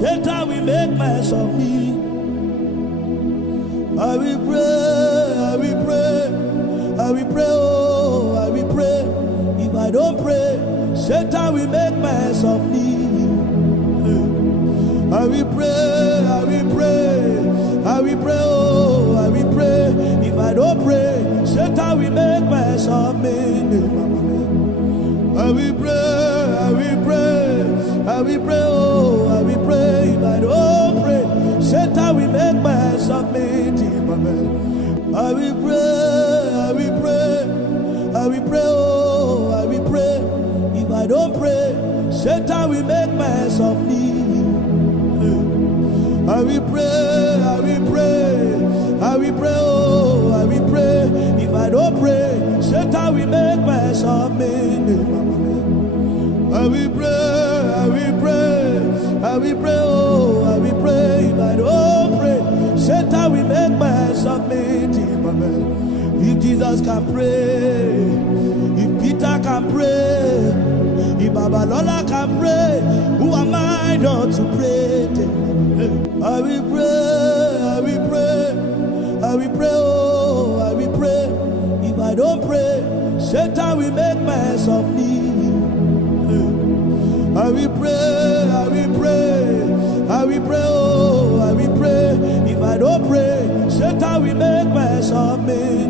Satan will make mess of me. I will pray, I will pray, I will pray, oh, I will pray. If I don't pray, Satan will make mess of me. I will pray, I will pray, I will pray, oh, I will pray. If I don't pray, Satan will make mess of me. I will pray, I will pray, I will pray, oh, I will pray. If I don't pray, Satan will make mess of me. I will pray, I will pray, I will pray, oh, I will pray. If I don't pray, Satan will make mess of me. I will pray, I will pray, I will pray, oh, I will pray. If I don't pray, Satan will make mess of me. I will pray, I will pray, I will pray, oh, I will pray. If I don't pray, Satan will make mess of me. If Jesus can pray, if Peter can pray, if Babalola can pray, who am I not to pray? I will pray, I will pray, I will pray, oh, I will pray. If I don't pray, Satan will make mess of me. I will pray, I will pray, I will pray, oh, I will pray. If I don't pray, Satan will make mess of me.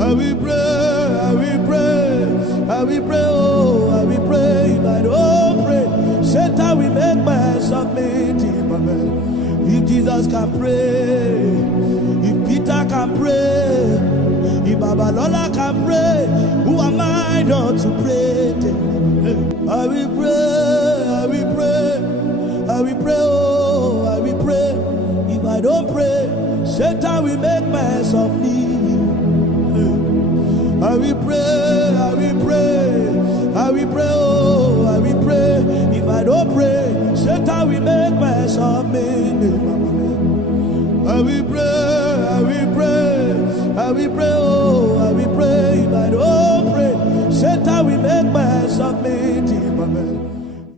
I will pray, I will pray, I will pray, oh, I will pray. If I don't pray, Satan will make mess of me. If Jesus can pray, if Peter can pray, if Babalola can pray, who am I not to pray? I will pray, I will pray, I will pray, oh, I will pray. If I don't pray, Satan will make mess of me. I will pray, I will pray, I will pray, oh, I will pray. If I don't pray, Satan will make mess of me. I will pray, I will pray, I will pray,